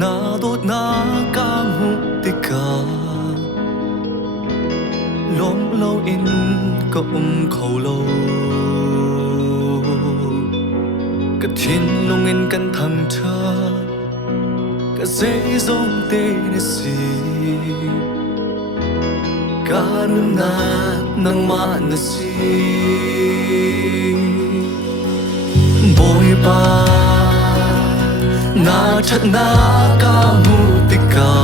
na đốt na ca mu ti ka lom lâu in có khẩu lâu cái thiên lông in căn thằng cha cái dễ giống tê nè si cả nung na nang ma nè si bồi ba na chặt na ca mu ti ka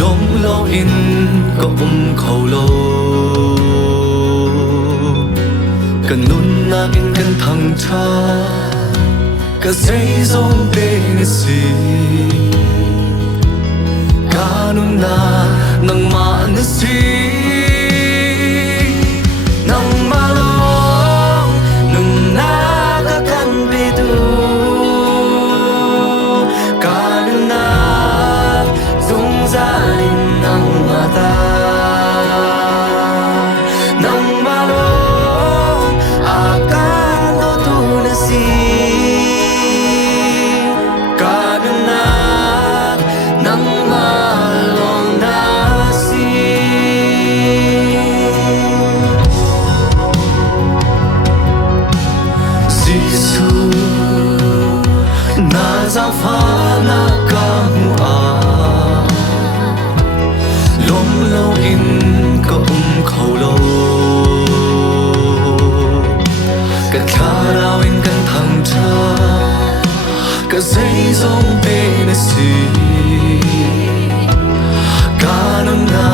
lom lâu in có khẩu lâu cần nun na in căn thằng cha cái dây giống tê nè si cả nun na nang ma nè si nang ma lo nun na ka kan bi du cả nun na dung ra in nang ma ta nang ma lo akan do tu na si cả nun na nang ma long na si Giêsu na giao pha na ca mu a lom lâu in có khẩu lâu cái khá rao in căn thằng cha cái dây giống tê nè si cả nung na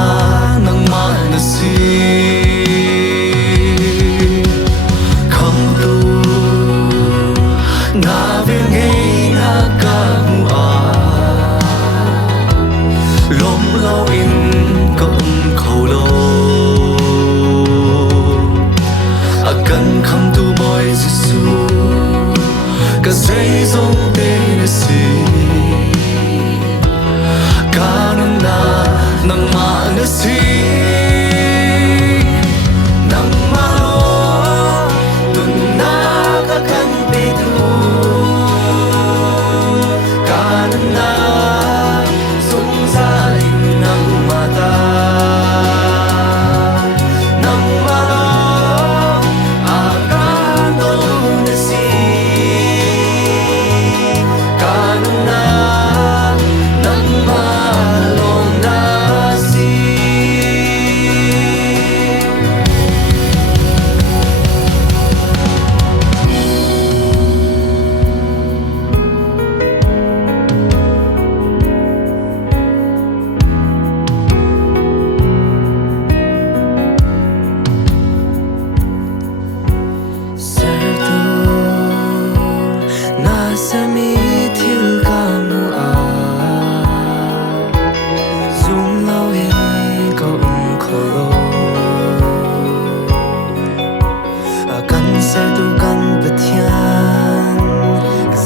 nang ma nè si không tu na về ngay na ca mu a lom lâu in có khẩu lâu akan không tu boy Giêsu cái dây giống tê nè si cả nung na nang ma nè si nang ma lo nun na ka kan bi du cả nung na dung ra in nang ma ta nang ma lo akan do tu nè si cả nung na nang ma long na si Sertu na sami thil ka mu a zum lâu in có khẩu lâu akan sertu kan pathian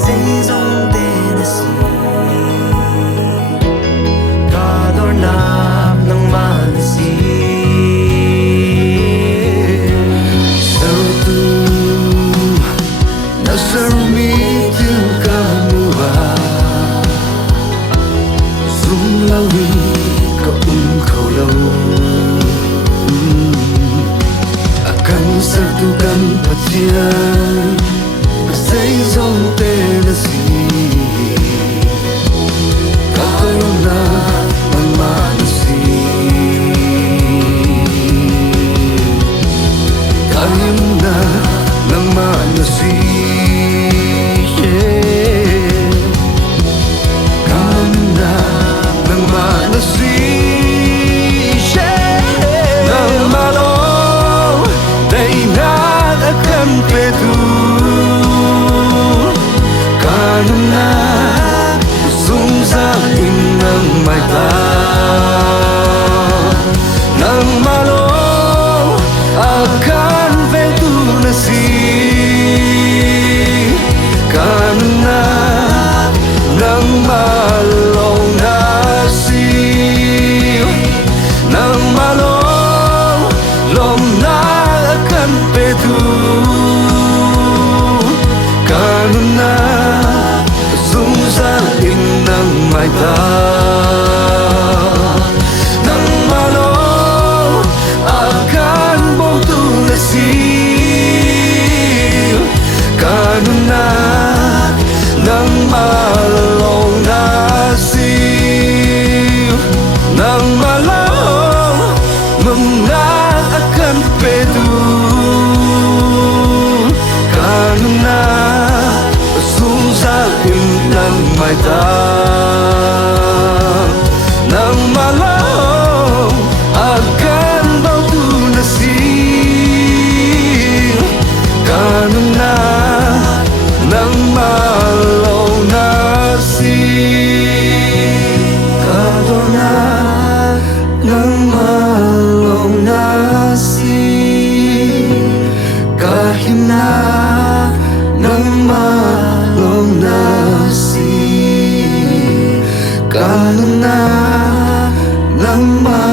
dây giống tê nè si cả đôi nạp nang ma nè si Sertu na sami thil ka mu a zum lâu in có khẩu lâu akan sertu kan pathian dây giống tê nè si cả na nang ma nè si cả na nang ma nè si cả na nang ma nè si nang ma lo dai na da kan pe tu cả na dung ra in nang mai ta nang ma lo akan ve tu nè si lắm bao